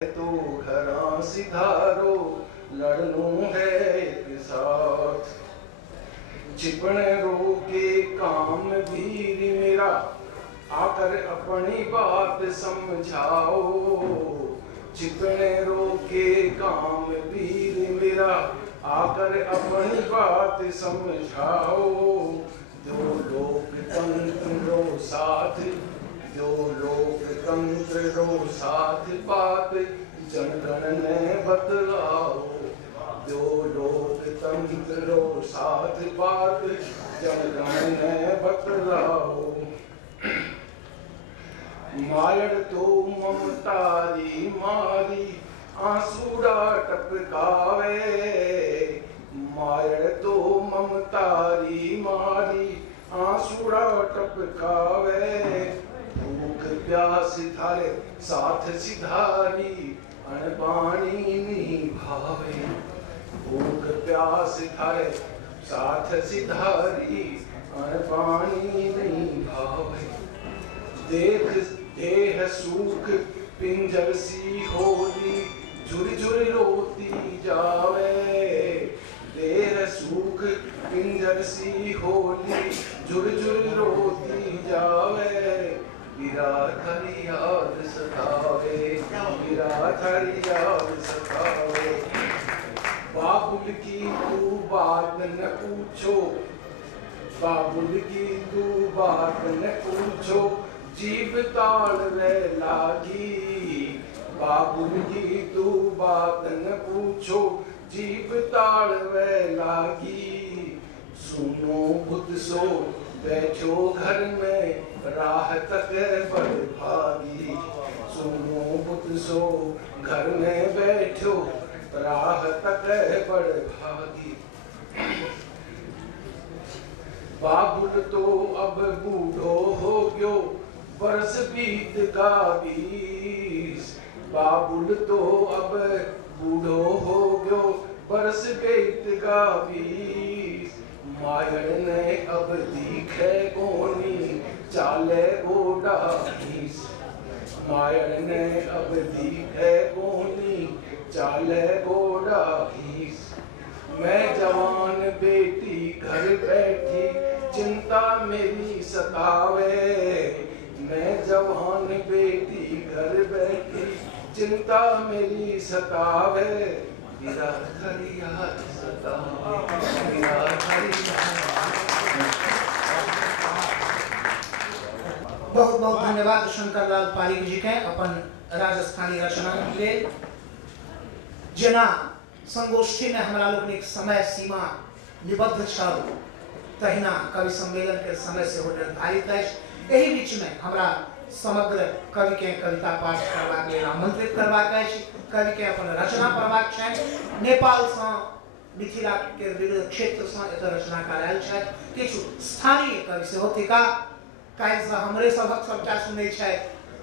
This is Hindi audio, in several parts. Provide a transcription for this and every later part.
तो घरा सिधारो लड़नू है एक साथ, चिपण रोके काम वीर मेरा, आकर अपनी बात समझाओ। चिपण रोके काम वीर मेरा, आकर अपनी बात समझाओ। जो लोकतंत्र रो साथ, जो लोकतंत्र रो साथ बात, जनगण ने बतलाओ। जो लोकतंत्र रो साथ बात, जनगण ने बतलाओ। मायड़ तो ममतारी मारी, आंसूड़ा टपकावे। मायड़ तो ममतारी मारी, आंसूड़ा टपकावे। भूख प्यास थारे साथ सिधारी, अनबाणी निभावे। भूख प्यास थारे साथ सिधारी, अनबाणी निभावे। देख देह सूख पिंजर सी होली, झुर झुर रोती जावे। देह सूख पिंजर सी होली, झुर झुर रोती जावे। विराट हरि याद सतावे, विराट हरि याद सतावे। बाबुल की तू बात न पूछो, बाबुल की तू बात न पूछो, जीव ताल वे लागी। बाबुल की तू बात न पूछो, जीव ताल वे लागी। सुनो बुद्ध सो बैठो घर में, राह तक बड़ भागी। सुनो बुद्ध सो घर में बैठो, राह तक बड़ भागी। बाबुल तो अब बूढ़ो हो गयो, बरस बीत का 20। बाबुल तो अब बूढ़ो हो गयो, बरस बीत का 20। मायड़ ने अब दिखे कोनी, चाले गोडा भीस। मायड़ ने अब दिखे कोनी, चाले गोडा भीस। मैं जवान बेटी घर बैठी, चिंता मेरी सतावे। मैं जवान बेटी घर बैठी, चिंता मेरी सतावे। विराट हरि याद सतावे, विराट हरि बहुत बहुत धन्यवाद शंकर लाल पारिक जी के अपन राजस्थानी रचना के लिए। जना संगोष्ठी में हमारा लोग एक समय सीमा निबद्ध छल, तहिना कवि सम्मेलन के समय से हो निर्धारित है। यही बीच में हमारा समग्र कवि के कविता पाठ करवाक लेल आमंत्रित करवाक अछि। कवि के अपन रचना पढ़बाक छनि। नेपाल से मिथिला के विविध क्षेत्र से एत रचनाकार आयल छथि। किछु स्थानीय कवि सेहो थिका। काल्हि से हमरे सबक सबटा सुनै छथि,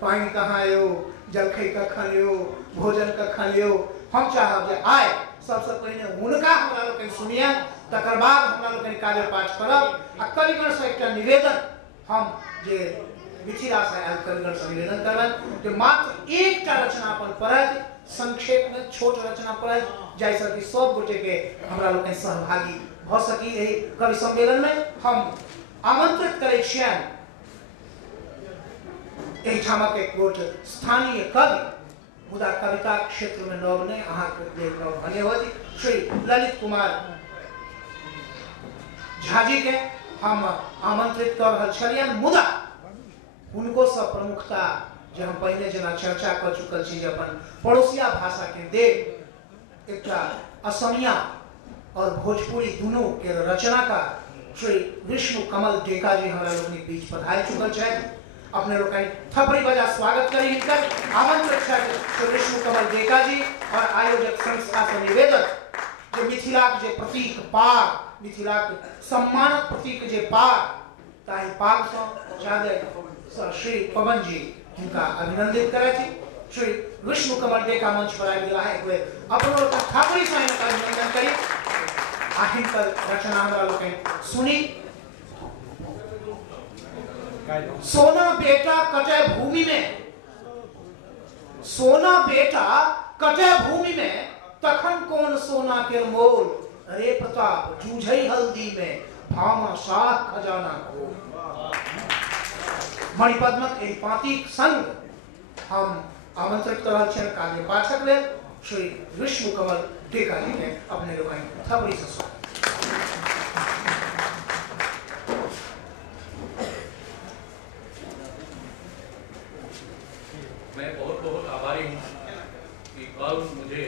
पानि कहाँ यो, जलखै कखन यो, भोजन कखन यो। हम चाहब जे आइ सबसे पहिने हुनका हमरा लोकनि सुनियन, तकर बाद हमरा लोकनि कार्य पाठ करब। आ कविगण से एकटा निवेदन हम जे मिथिला से आयल कविगण से निवेदन करबनि जे मात्र एकटा रचना अपन पढ़थि, संक्षेप में छोट रचना पढ़थि, जाहिसँ कि सब गोटे के हमरा लोकनि सहभागी भऽ सकी। एहि कवि सम्मेलन में हम आमंत्रित करै छियनि एहिठामक एक गोट स्थानीय कवि, मुदा कविता क्षेत्र में नव ने अहाँ के भने होती, श्री ललित कुमार झा जी के हम आमंत्रित कर रहल छलियनि। मुदा उनको सब प्रमुखता जे हम पहले जना चर्चा कर चुकल छी, जे अपन पड़ोसिया भाषा के देव एकटा असमिया और भोजपुरी दोनों के रचनाकार श्री विष्णु कमल डेका जी हमारा लोग बीच पधार चुकल छथि। अपने लोग थपड़ी बजा स्वागत करी हिनकर। आमंत्रित छथि श्री विष्णु कमल डेका जी और आयोजक संस्था से निवेदन जे मिथिलाक जे प्रतीक पाग, मिथिलाक सम्मानक प्रतीक जे पाग, ताहि पाग से जादे श्री पवन जी हिनका अभिनंदित करे छी। श्री विष्णु कमल डेका मंच पर आबि गेला है। एक बेर अपनो लोग ठाकुरी से हिनका अभिनंदन करी आ हिनकर रचना हमरा लोग सुनी। सोना बेटा कटे भूमि में, सोना बेटा कटे भूमि में तखन कौन सोना के मोल, रे प्रताप जूझई हल्दी में भामा शाह खजाना को। मणिपद्मक एहि पांतिक संग हम आमंत्रित करल छन कार्य पाठक लेल श्री विष्णु कमल टेका जी के अपने लोग थपड़ी से स्वागत। मैं बहुत बहुत आभारी हूँ कि कल मुझे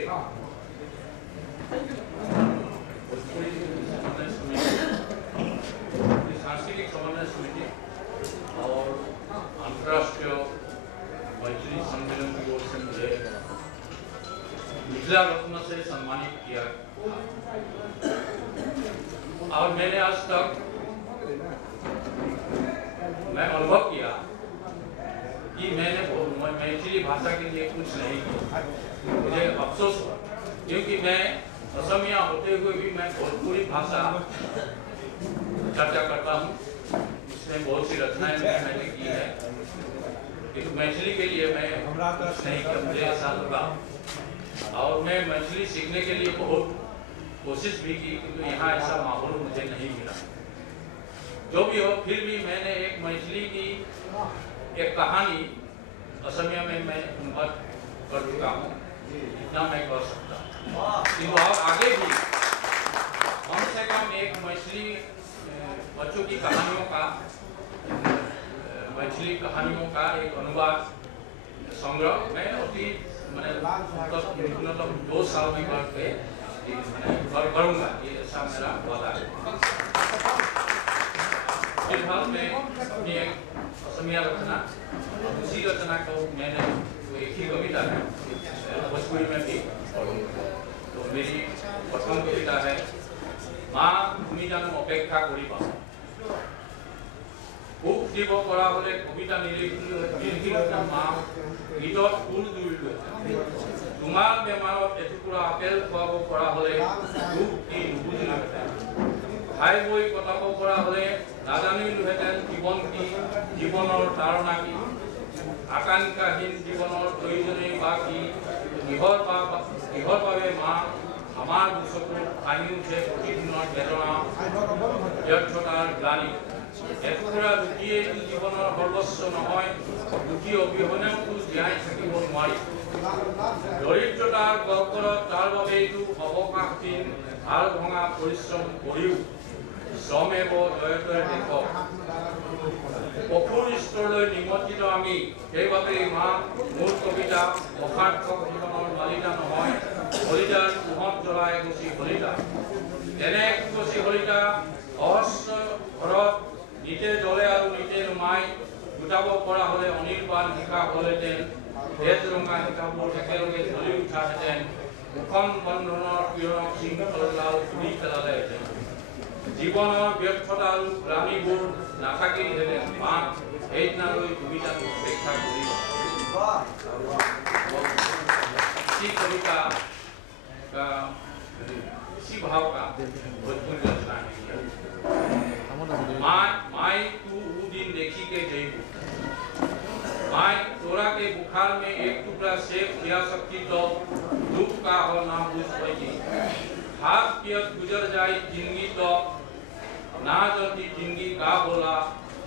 सांस्कृतिक समन्वय समिति और अंतर्राष्ट्रीय मैथिली सम्मेलन की ओर से मुझे मिथिला रत्न से सम्मानित किया और मैंने आज तक मैं अनुभव किया कि मैंने मैथिली भाषा के लिए कुछ नहीं किया। मुझे अफसोस हुआ क्योंकि मैं असमिया होते हुए भी मैं भोजपुरी भाषा चर्चा करता हूँ, इसमें बहुत सी रचनाएं मैंने की है, किंतु मैथिली के लिए मैं कुछ नहीं किया। मुझे ऐसा लगा और मैं मैथिली सीखने के लिए बहुत कोशिश भी की, किंतु यहाँ ऐसा माहौल मुझे नहीं मिला। जो भी हो, फिर भी मैंने एक मैथिली की एक कहानी असमिया में मैं अनुवाद कर चुका हूँ, इतना मैं कर सकता हूँ। किंतु और आगे भी कम से कम एक मैथिली बच्चों की कहानियों का, मैथिली कहानियों का एक अनुवाद संग्रह मैं अति न्यूनतम 2 साल में करके करूँगा, ये ऐसा मेरा वादा है। फिलहाल मैं अपनी एक असमिया रचना, उसी रचना को मैंने एक ही कविता है भोजपुरी में भी पढ़ूंगा। तो मेरी प्रथम कविता है माँ তুমি জানো অপেক্ষা করিবা। খুব দিব করা হলে কবিতা নিলিখিলে মা গীতত ফুল জুৰিলে। তোমাৰ বেমাৰত এটুকুৰা আপেল খুৱাব পৰা হলে দুখ কি নুবুজিলে। খাই বৈ কটাব পৰা হলে নাজানিলোহেঁতেন জীৱন কি, জীৱনৰ তাৰণা কি, আকাংক্ষাহীন জীৱনৰ প্ৰয়োজনেই বা কি, কিহৰ বাবে মা আমাৰ চকুত ভাঙি উঠে প্ৰতিদিনৰ বেদনা ব্যৰ্থতাৰ গ্লানি। এটুকুৰা দুখীয়েইটো জীৱনৰ সৰ্বস্ব নহয়, দুখী অবিহনেওতো জীয়াই থাকিব নোৱাৰি। দৰিদ্ৰতাৰ গহ্বৰত তাৰ বাবেইতো অৱকাশহীন হাড় ভঙা পৰিশ্ৰম কৰিও শ্ৰমেব জয়তে দেশক। কঠোৰ স্তৰলৈ নিমন্ত্ৰিত আমি, সেইবাবেই মা মোৰ কবিতা অসাৰ্থক জীৱনৰ মালিতা নহয়, হলিতাৰ পোহত জ্বলাই গুচি হলিতা। এনে গুচি হলিতা সহস্ৰ ঘৰত নিতে জ্বলে আৰু নিতে নুমাই, গোটাব পৰা হলে অনিৰ্বাণ শিখা হলহেঁতেন, তেজ ৰঙা শিখাবোৰ একেলগে জ্বলি উঠাহেঁতেন, মুখন বন্ধনৰ পীড়নক শৃংখলাল তুলি পেলালেহেঁতেন। জীৱনৰ ব্যৰ্থতা আৰু গ্লানিবোৰ নাথাকিলহেঁতেন মা, সেইদিনালৈ তুমি তাক উপেক্ষা কৰিবা। इसी कविता का इसी भाव का भोजपुरी रचना है। माई तू वो दिन देखी के जइबू। माई तोरा के बुखार में एक टुकड़ा सेब खिया सकती तो दुख का हो ना बुझ पाई। हाथ पियत गुजर जाए जिंदगी तो ना जल्दी जिंदगी का होला,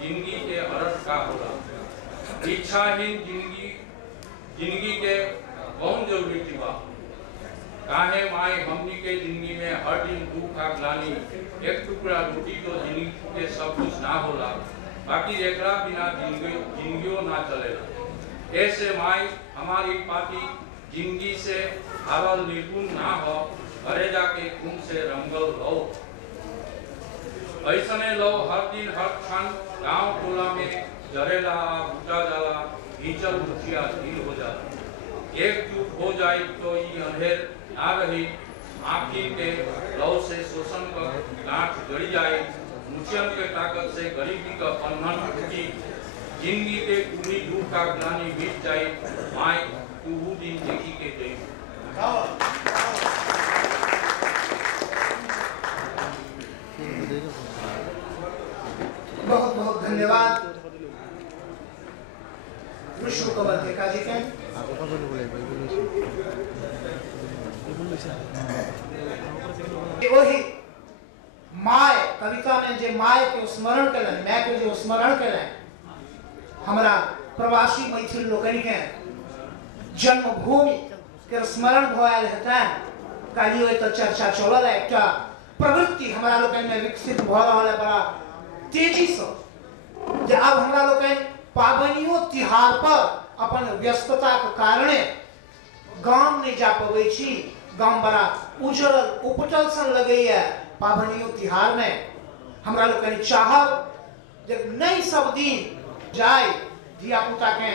जिंदगी के अर्थ का होला। इच्छाहीन जिंदगी के कौन जरूरी थी बा। काहे माए हमनी के जिंदगी में हर दिन दुख का ग्लानी, एक टुकड़ा रोटी तो जिंदगी के सब कुछ ना होला, बाकी एकरा बिना जिंदगियों ना चलेला। ऐसे माई हमारी पाती जिंदगी से हारल निर्गुण ना हो, घरे जाके खून से रंगल लो। ऐसने लो हर दिन हर क्षण गांव टोला में जरेला बूटा जाला, भीचल दुखिया ढील हो जाला। एकजुट हो जाए तो ये अंधेर ना रही, आखिर के लौ से शोषण का गांठ गड़ी जाए, मुचियन के ताकत से गरीबी का बंधन टूटी, जिंदगी के पूरी दुख का ग्लानि मिट जाए। माए तू वो दिन देखी के गई। बहुत बहुत धन्यवाद विष्णु कमल टेका जी के। वही माय कविता में जे माय के स्मरण करें, मैं के जो स्मरण करें, हमारा प्रवासी मैथिल लोकनि के जन्मभूमि के स्मरण भयल हेतै। कालियो एत चर्चा चलल है, एकटा प्रवृत्ति हमारा लोकनि में विकसित भ रहल है बड़ा तेजी से, जे अब हमारा लोकनि पाबनियों तिहार पर अपन व्यस्तता के कारणे गाम नहीं जा पबै छी। गाम बड़ा उजल उपटल सन लगैया पाबनियों तिहार में। हमरा लोकनि चाहब जे नहीं सब दिन जाय धिया पुता के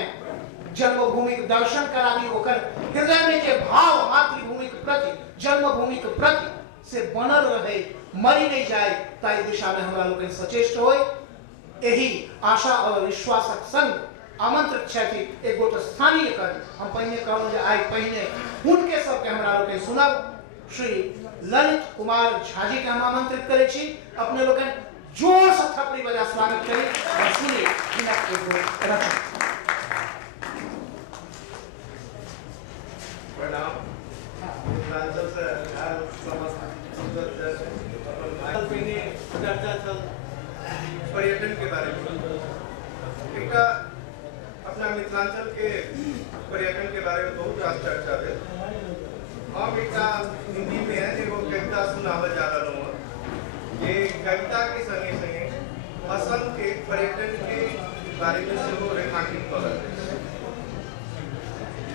जन्मभूमि के दर्शन कराबी, ओकर हृदय में जे भाव मातृभूमि के प्रति, जन्मभूमि के प्रति से बनल रहे, मरी नहीं जाए, ताई दिशा में हमरा लोकनि सचेष्ट होय। यही आशा और विश्वासक संग आमंत्रित छथि एक गोटे स्थानीय कवि। हम पहिने कहलहुँ जे आइ पहिने हुनके सबके हमरा लोकनि सुनब। श्री ललित कुमार झा जी के हम आमंत्रित करै छी। अपने लोकनि जोर से थपड़ी बजा स्वागत करी और सुनी हिनक एगो रचना। प्रणाम। मिथिलांचल से चर्चा चल पर्यटन के बारे में। एक अपना मिथिलांचल के पर्यटन के बारे में बहुत रास चर्चा है। हम एक हिंदी में है एगो कविता सुनावल जा रहा हूँ। ये कविता के संगे संगे असम के पर्यटन के बारे में से वो रेखांकित कर रहे हैं।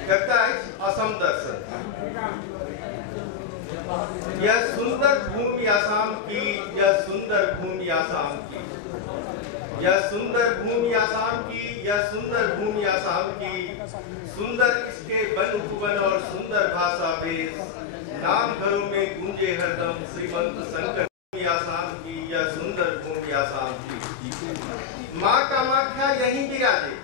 कविता है असम दर्शन। यह सुंदर भूमि आसाम की, यह सुंदर भूमि आसाम की, यह सुंदर भूमि आसाम की, यह सुंदर भूमि आसाम की, सुंदर इसके वन उपवन और सुंदर भाषा बेस, नाम घरों में गूंजे हरदम श्रीमंत शंकर भूमि आसाम की, यह सुंदर भूमि आसाम की। माँ कामाख्या यहीं विराजे,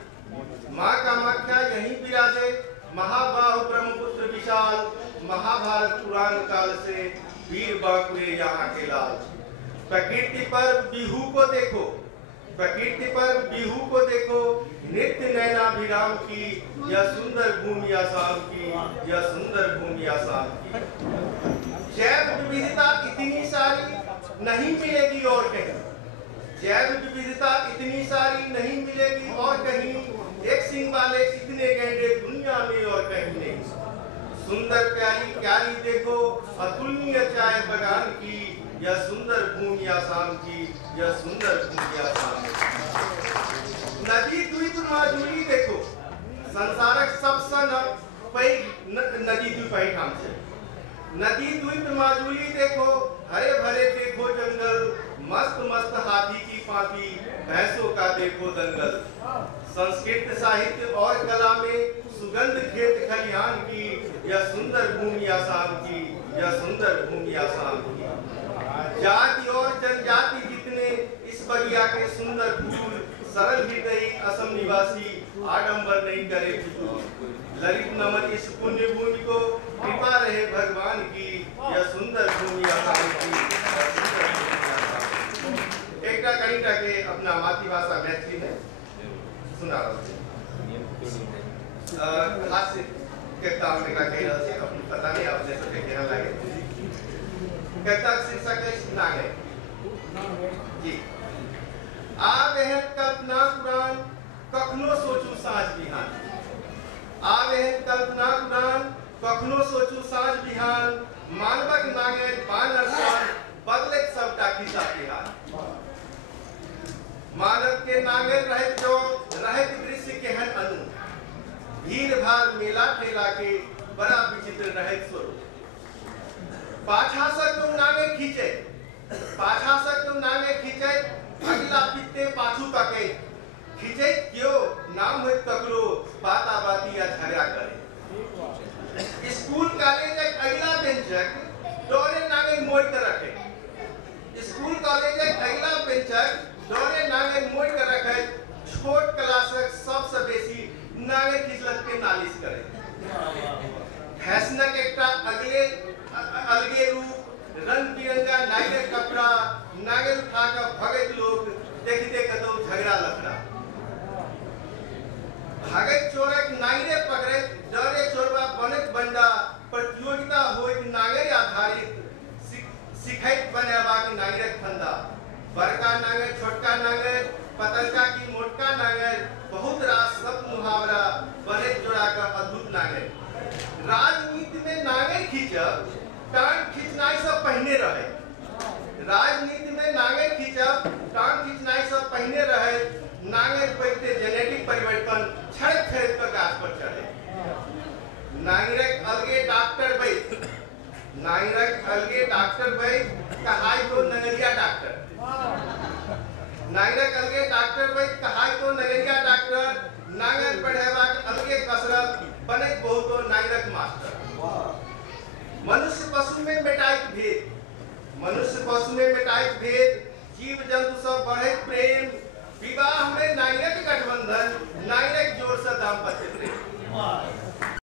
माँ कामाख्या यहीं विराजे, महाबाहु ब्रह्मपुत्र विशाल, महाभारत पुराण काल से वीर बांकुरे यहाँ के लाल। प्रकृति पर बिहू को देखो, प्रकृति पर बिहू को देखो, नित्य नैनाभिराम की, यह सुंदर भूमि आसाम की, यह सुंदर भूमि आसाम की। जैव विविधता इतनी सारी नहीं मिलेगी और कहीं, जैव विविधता इतनी सारी नहीं मिलेगी और कहीं, एक सिंह वाले इतने गैंडे दुनिया में और कहीं नहीं। सुंदर प्यारी क्यारी देखो, अतुलनीय चाय बगान की, यह सुंदर भूमि आसाम की, यह सुंदर भूमि आसाम की। नदी द्वीप माजुली देखो, संसारक सबसे नदी द्वीप ठाम से। नदी द्वीप माजुली देखो, हरे भरे देखो जंगल, मस्त मस्त हाथी की पांति, भैंसों का देखो दंगल। संस्कृत साहित्य और कला में सुगंध खेत खलिहान की, यह सुंदर भूमि आसाम की, यह सुंदर भूमि आसाम की। जाति और जनजाति जितने इस बगिया के सुंदर फूल, सरल हृदयी असम निवासी आडंबर नहीं करे फिजूल। ललित नमन इस पुण्य भूमि को, कृपा रहे भगवान की, यह सुंदर भूमि आसाम की, यह सुंदर भूमि आसाम की। एक कनिटा के अपना मातृभाषा मैथिली में सुना रहा हूँ। हास्य कविता में का कह रहा है, अपनी पता नहीं आपने सोचे क्या लगे। कविता शीर्षक है नागे जी। आवे है कल्पना कुरान, कखनो सोचू साँझ बिहान। आवे है कल्पना कुरान, कखनो सोचू साँझ बिहान। मानवक नागे बानर सान, बदले सबटा खिस्सा बिहान। मानव के नागे रहत जो रहत दृश्य केहन अनु, भीड़ भाड़ मेला ठेला के बड़ा विचित्र रहत स्वरूप। पाछा से तुम नागे खींचे, पाछा से तुम नागे खींचे, अगला पित्ते पाछू तके खींचे क्यों नाम है ककरो बाता बाती या झगड़ा करे। स्कूल कॉलेज एक अगला बेंचक डोरे नागे मोड़ कर रखे। स्कूल कॉलेज एक अगला बेंचक डोरे नागे मोड़ कर रखे। छोट क्लासक सबसे बेसी नागे खिचलत के नालिश करे। फैशनक एकटा अलगे रूप, रंग बिरंगा नागे कपड़ा, नागे उठा कर भगत लोग देखते कदो झगड़ा लफड़ा। भागत चोरक नागे पकड़े, डरे चोरबा बनत बंडा, प्रतियोगिता होइत नागे आधारित, सिखाई बड़का नांगर छोटका नांगर पतलका की मोटका नांगर बहुत रास शब्द मुहावरा बने जोड़ा का अद्भुत नांगर। राजनीति में नांगर खींचब टांग खींचनाई सब पहने रहे। राजनीति में नांगर खींचब टांग खींचनाई सब पहने रहे। नांगर बैठते जेनेटिक परिवर्तन छड़क छड़क कर गाछ पर चढ़े। नांगरक अलगे डॉक्टर बैठ नांगरक अलगे डॉक्टर बैठ कहाई तो नगरिया डॉक्टर। नांगरक अलगे डॉक्टर बैठ कहाई तो नगरिया डॉक्टर। नांगर पढ़ेवा अलगे कसरत बने बहुतो नांगरक मास्टर। मनुष्य पशु में मिटाई भेद मनुष्य पशु में मिटाई भेद। जीव जंतु सब बढ़े प्रेम। विवाह में नांगरक गठबंधन नांगरक जोर से दाम्पत्य प्रेम।